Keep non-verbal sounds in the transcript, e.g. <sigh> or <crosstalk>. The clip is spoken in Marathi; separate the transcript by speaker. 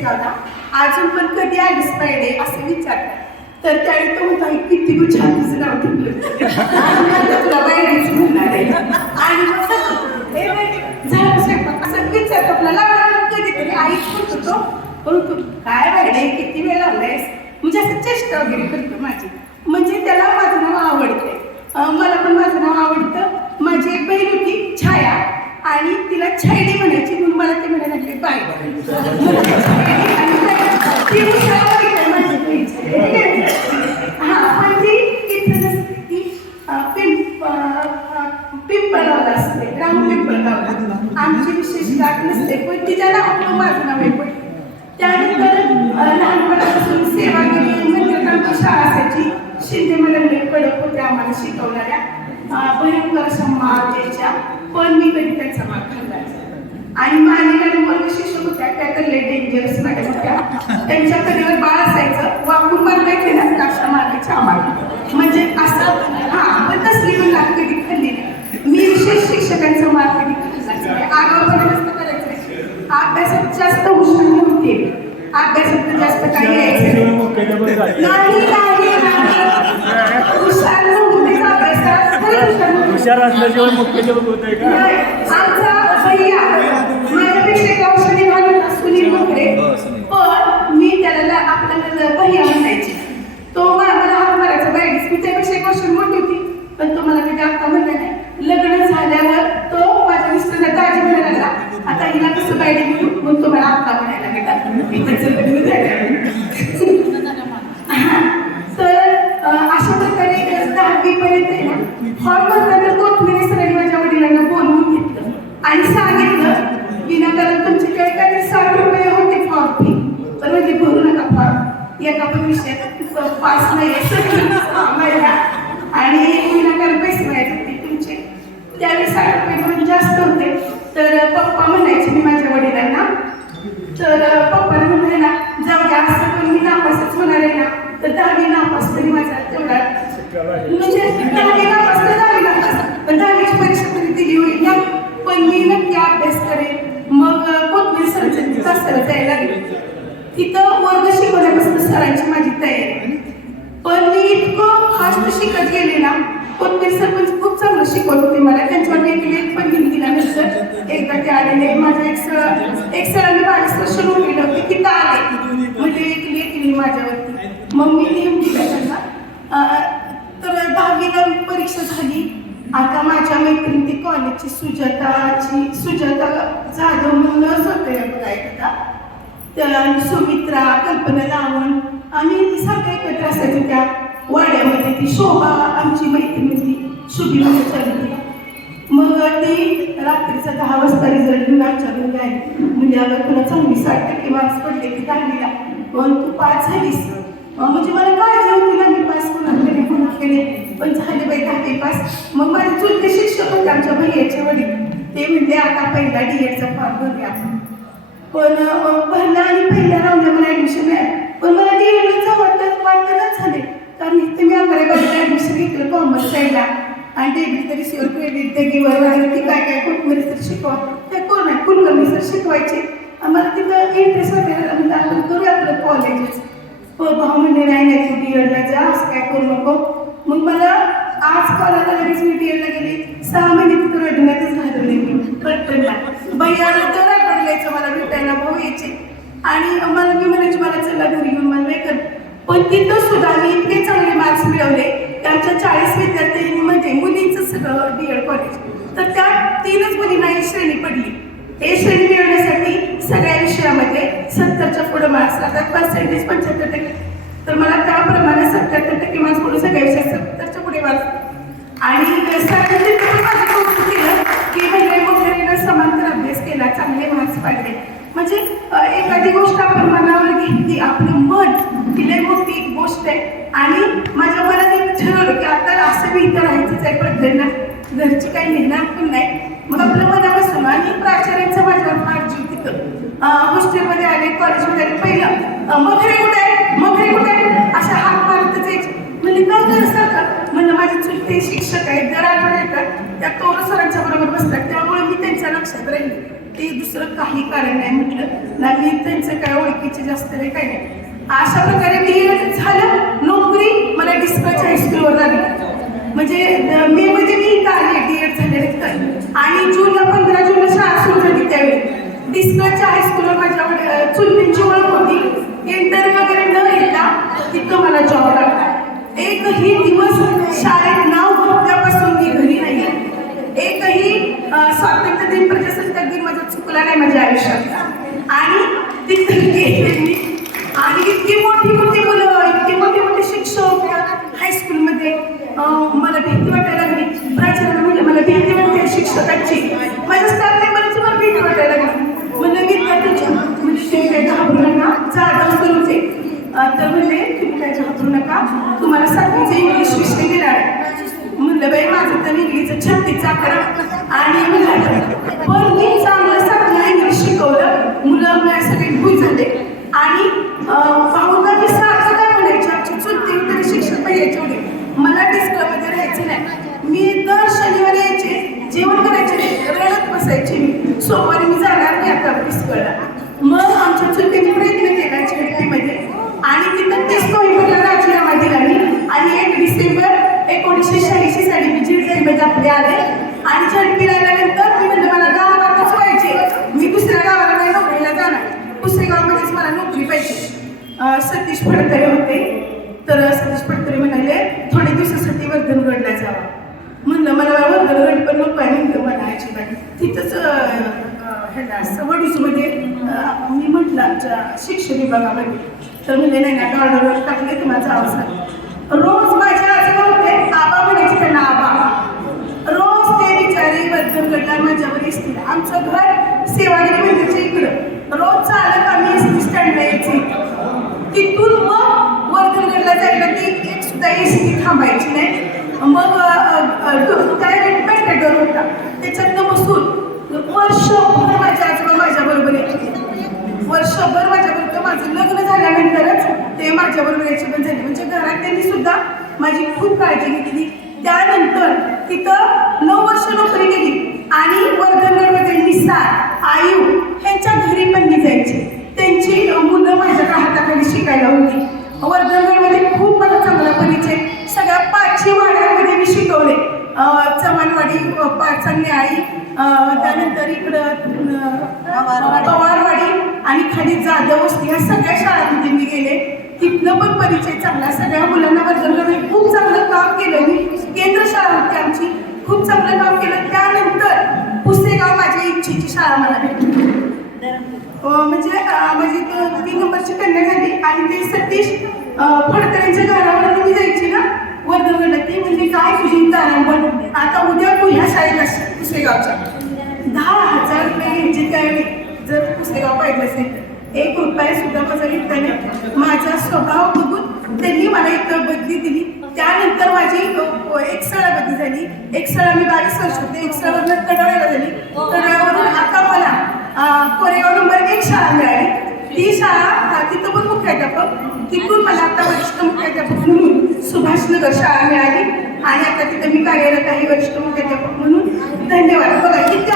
Speaker 1: पुसेगावला अजून पण कधी आलीच पाहिजे असं विचारलं तर त्यावेळी तो म्हणतो किती तू छान तुझं नाव ठेवलं आणि तुला बायडीच म्हणणार आहे. आणि झालं स्वयंपाक असं विचारतो. आपल्याला लागला कधीतरी. आईच करत होतो परंतु काय बाहेर किती वेळ लावलायस? म्हणजे असं चेष्टा वगैरे करतो माझी. म्हणजे त्याला माझं नाव आवडते मला पण माझं नाव आवडतं माझी एक बहीण होती छाया आणि तिला छायडी म्हणायची म्हणून मला ते म्हणायला लागले बाय ती हुशार आहे माझी बहीण. हा पण ती तिथं ती पिंप अं, पिंपळगावला असते राम पिंपळगावला. आमची विशेष गाठ नसते पण तिच्याला नावात माझं नाव आहे पण त्यानंतर लहानपणापासून सेवा केली. नंतर आमची शाळा असायची शिंदे मॅडमने कडक होत्या आम्हाला शिकवणाऱ्या. भयंकर मार द्यायच्या पण मी कधी त्यांचा मार खाल्ला नाही. आणि मॅडम वर्ग शिक्षक होत्या. त्या तर डेंजरस मॅडम होत्या. त्यांच्या कडेवर बाळ असायचं वाकून मारवायचे ना काशा मारायच्या आम्हाला. म्हणजे असं हा पण तसली पण लाग कधी खाल्ली मी विशेष शिक्षकांचा मार कधी आगावपणे करायचं नाही. अभ्यासात जास्त हुशार नव्हते. अभ्यासात जास्त काही यायचं नाही नाही. हुशार हुशार
Speaker 2: असल्याशिवाय मुख्याध्यापक होत आहे. का
Speaker 1: पण मी त्याला आपल्याला भैया म्हणायचे तो मा- मला हात मारायचा. बायडीस मी त्यापेक्षा एक वर्ष मोठी होती. पण तो मला कधी आता म्हणला नाही. लग्न झाल्यावर तो माझ्या मिस्टरला दाजी म्हणायला आता हिला कसं बायडी म्हणून मग तो मला आत्ता म्हणायला लागला. मी त्याचं लग्न झाल्यावर तर अं, अशा प्रकारे दहावी पर्यंत आहे ना हॉल बसल्यानंतर कोथमिरी सरांनी माझ्या वडिलांना बोलवून घेतलं आणि सांगितलं विनाकारण तुमचे काय काय साठ रुपये होते फॉर्म फी तर म्हणजे भरू नका फॉर्म एका पण विषयात पास नाही <laughs> महिला आणि विनाकारण पैसे मिळायचे होते तुमचे त्यावेळी साठ रुपये भरून जास्त होते तर पप्पा म्हणायचे मी माझ्या वडिलांना तर पप्पाने म्हणाले ना जाऊ द्या असं पण मी नापासच होणार आहे ना तर दहावी नापास तरी माझा तेवढा म्हणजे दहावी नापास तर दहावी नापास पण दहावीची परीक्षा तरी दिली होईल ना पण मी नक्की अभ्यास करेन मग कोथमीर सरचं तासाला जायला लागले तिथं वर्ग शिकवण्यापासून सरांची माझी तयारी पण मी इतकं फास्ट शिकत गेले ना कोथमीर सरपंच म्हणजे खूप चांगलं शिकवत होते मला. त्यांच्यावर एक लेख पण घेऊन गेल्यानंतर एकदा ते आलेले. माझ्या एक सर एक सरांनी बावीस वर्ष नोकरीला होते. तिथं आले? म्हणजे एक लेख लिहिली माझ्यावरती. मग मी नेम दिला त्यांना तर दहावीला परीक्षा झाली. आता माझ्या मैत्रिणी ती कॉलेजची सुजाताची सुजाता जाधव म्हणूनच होते बघा एकदा. त्या सुमित्रा कल्पना लावण आम्ही सगळ्या एकत्र असायचो त्या. वाड्यामध्ये ती शोभा आमची माहिती होती शुभी चालली मग ती रात्रीचा दहा वाजता रिझल्ट घेऊन आमच्या घरी आली. म्हणजे अगं तुला चांगली साठ टक्के मार्क्स पडले की दहावीला. पण तू पास झालीस. म्हणजे मला काळजी होती ना मी पास कोणाकडे मी होणार केले पण झाले बाई दहावी पास मग माझे चुलते शिक्षक होते आमच्या भैयाचे वडील. ते म्हणले आता पहिला डी एडचा फॉर्म भरूया. पण पहिला आणि पहिल्या राऊंडला मला ऍडमिशन मिळालं. पण मला डी एडचं वाटत वाटतच झाले. कारण इथे मी अकरा बाजूला घेतलं कॉमर्स साईडला आणि डेबिट तरी सिओर क्रेडिट ते गिवर वगैरे ती काय काय कुठमरी तर शिकवा. त्या कोण आहे? कुलकर्णी सर शिकवायचे. आणि मला तिथं इंटरेस्ट वगैरे म्हणजे आपण करू आपलं कॉलेजच हो भाऊ म्हणजे नाही नाही तू डी एडला जा असं काय करू नको. मग मला आज कॉलेजला लगेच मी डी एडला गेली. सहा महिने तिथं रडण्यातच घालवले मी. पटकनला भैयाला तर रडल्याचं मला भेटायला भाऊ यायचे आणि मला मी म्हणायची मला चला घरी घेऊन मला नाही कर पण तिथं सुद्धा मी इतके चांगले मार्क्स मिळवले. त्यांच्या चाळीस विद्यार्थ्यांमध्ये मुलींचं सगळं डी एड कॉलेज तर त्या तीनच मुलींना ही श्रेणी पडली. हे श्रेणी मिळवण्यासाठी सगळ्या विषयामध्ये सत्तरच्या पुढे मार्क्स लागतात. पर्सेंटेज पंच्याहत्तर टक्के. तर मला त्याप्रमाणे सत्याहत्तर टक्के मार्क्स पडून सगळ्या विषयात सत्तरच्या पुढे मार्क्स आणि सरांनी केलं की म्हणजे मोठ्याने समांतर अभ्यास केला. चांगले मार्क्स पाडले. म्हणजे एखादी गोष्ट आपण मनावर घेतली आपलं मन ही लय मोठी एक गोष्ट आहे. आणि माझ्या मनात एक ठरवलं की आता असं मी इथं राहायचंच आहे पण घरणार घरची काही निर्णय पण नाही. मग आपलं मनापासून आणि प्राचार्यांचं माझ्यावर फार जीव तिथं. हॉस्टेलमध्ये आले कॉलेजमध्ये आले पहिलं मग मखरे कुठे आहे? मखरे कुठे आहे? अशा हात मारतच यायचे. म्हणजे काय करतात का म्हणलं माझे चुलते शिक्षक आहेत दर आठवड्यात येतात त्या तोर सरांच्या बरोबर बसतात. त्यामुळे मी त्यांच्या लक्षात राहील ते दुसरं काही कारण नाही म्हटलं. ना मी त्यांचं काय ओळखीचे जास्त नाही काय नाही. अशा प्रकारे डी एड झालं. नोकरी मला डिस्पॅच हायस्कूलवर लागली. म्हणजे मे मध्ये मी इथं आली डी एड झालेले आणि जूनला पंधरा जूनला शाळा सुरू झाली त्यावेळी. डिस्कच्या हायस्कूलवर माझ्याकडे चुलतींची ओळख होती. इंटरव्ह्यू वगैरे न येता तिथं मला जॉब लागला. एकही दिवस शाळेत ना घेतल्यापासून मी घरी नाही एकही अ, स्वातंत्र्य दिन प्रजासत्ताक दिन माझा चुकला नाही माझ्या आयुष्यात आणि तिथं मी आणि इतकी मोठी मोठी मुलं इतकी मोठे मोठे शिक्षक हायस्कूलमध्ये मला भीती वाटायला लागली. प्राचार्य म्हणजे मला भीती वाटते शिक्षकाची. माझ्या स्टाफ मेंबरची मला भीती वाटायला लागली. म्हणलं विद्यार्थ्यांच्या म्हणजे ते काय घाबरू नका. जाधव तर म्हणजे तुम्ही काय घाबरू नका. तुम्हाला सातवीचं इंग्लिश विषय दिला म्हणलं बाई माझं तर इंग्लिशचं छत्तीस आकडा आणि म्हणलं पण मी चांगलं सातवीला इंग्लिश शिकवलं मुलं माझ्या सगळे भूल झाले आणि फाऊंडर मी सारखं काय म्हणायची आमची चुलती तरी शिक्षण पाहिजे एवढे मला डिस्कमध्ये राहायचे नाही. मी दर शनिवारी यायचे जेवण करायचे रडत बसायचे मी. सोमवारी मी जाणार नाही आता डिस्कला मग आमच्या चुलतीने प्रयत्न केला झेडपीमध्ये आणि तिथं तीस नोव्हेंबरला राजीनामा दिला मी. आणि एक डिसेंबर एकोणीसशे शहाऐंशी साली मी झेडपीमध्ये आपले आले. आणि झेडपीला आल्यानंतर मी म्हणलं मला गावातच व्हायचे मी दुसऱ्या गावाला नाही नोकरीला जाणार पुसेगावमध्येच मला नोकरी पाहिजे अं, सतीश फडतरे होते. तर सतीश फडतरे म्हणाले थोड्या दिवसासाठी वर्धनगडला जावा. म्हणलं मला वर्धनगड पण नको आहे म्हणलं मला अजिबात. तिथंच ह्याला वडूजमध्ये मी म्हटलं आमच्या शिक्षण विभागामध्ये. तर म्हणले नाही ना ऑर्डरवर टाकले तुम्हाला जावं सांग रोज माझ्या आजोबा होते आबा म्हणायचे त्यांना आबा रोज ते बिचारी वर्धनगडला माझ्यावर असतील आमचं घर सेवागिरी मंदिरच्या इकडं. रोज चालत आम्ही एस टी स्टँडला यायचे. तिथून मग वर्धनगडला जायला ती एक सुद्धा ए सी थांबायची नाही. मग डायरेक्ट पॅकेटर होता. त्याच्यातनं बसून वर्षभर माझ्या आजोबा माझ्या बरोबर वर्षभर माझ्याबरोबर माझं लग्न झाल्यानंतरच ते माझ्याबरोबर यायचे. पण झाले. म्हणजे घरात त्यांनी सुद्धा माझी खूप काळजी घेतली. त्यानंतर तिथं नऊ वर्ष नोकरी केली. आणि वर्धनगडमध्ये निसार आयु ह्यांच्या घरी पण मी जायचे. त्यांची मुलं माझ्या शिकायला होती. वर्धनगडमध्ये खूप मला चांगला परिचय सगळ्या पाचशे वाड्यांमध्ये मी शिकवले. चव्हाणवाडी पाचन्याळी अं, त्यानंतर इकडं पवारवाडी. आणि खाली जाधव वस्ती ह्या सगळ्या शाळांमध्ये मी गेले. तिथनं पण परिचय चांगला. सगळ्या मुलांना वर्धनगडमध्ये खूप चांगलं काम केलं मी केंद्र शाळा होती आमची खूप चांगलं काम केलं त्यानंतर पुसेगाव माझ्या इच्छेची शाळा मला भेटली अं, म्हणजे माझी म्हणजे तीन नंबरची कन्या झाली आणि ते सतीश अं, घरावर मी जायची ना वर्धनगडला ती म्हणजे काय तुझी तारांबण आता उद्या तू ह्या शाळेत असशील पुसेगावच्या दहा हजार रुपये घ्यायचे त्यावेळी जर पुसेगाव पाहिजे असेल एक रुपया सुद्धा माझा घेतला नाही. माझा स्वभाव बघून त्यांनी मला एक बदली दिली. त्यानंतर माझी एक शाळा बदली झाली. एक शाळा मी बावीस वर्ष होते. एक शाळा कडाळ्याला झाली कडाळ्यावरून आता मला अ, कोरेगाव नंबर एक शाळा मिळाली ती शाळा अ, तिथं पण मुख्याध्यापक तिथून मला आता वरिष्ठ मुख्याध्यापक म्हणून सुंदर शाळा मिळाली आणि आता तिथं मी कार्यरत आहे वरिष्ठ मुख्याध्यापक म्हणून. धन्यवाद. बघा किती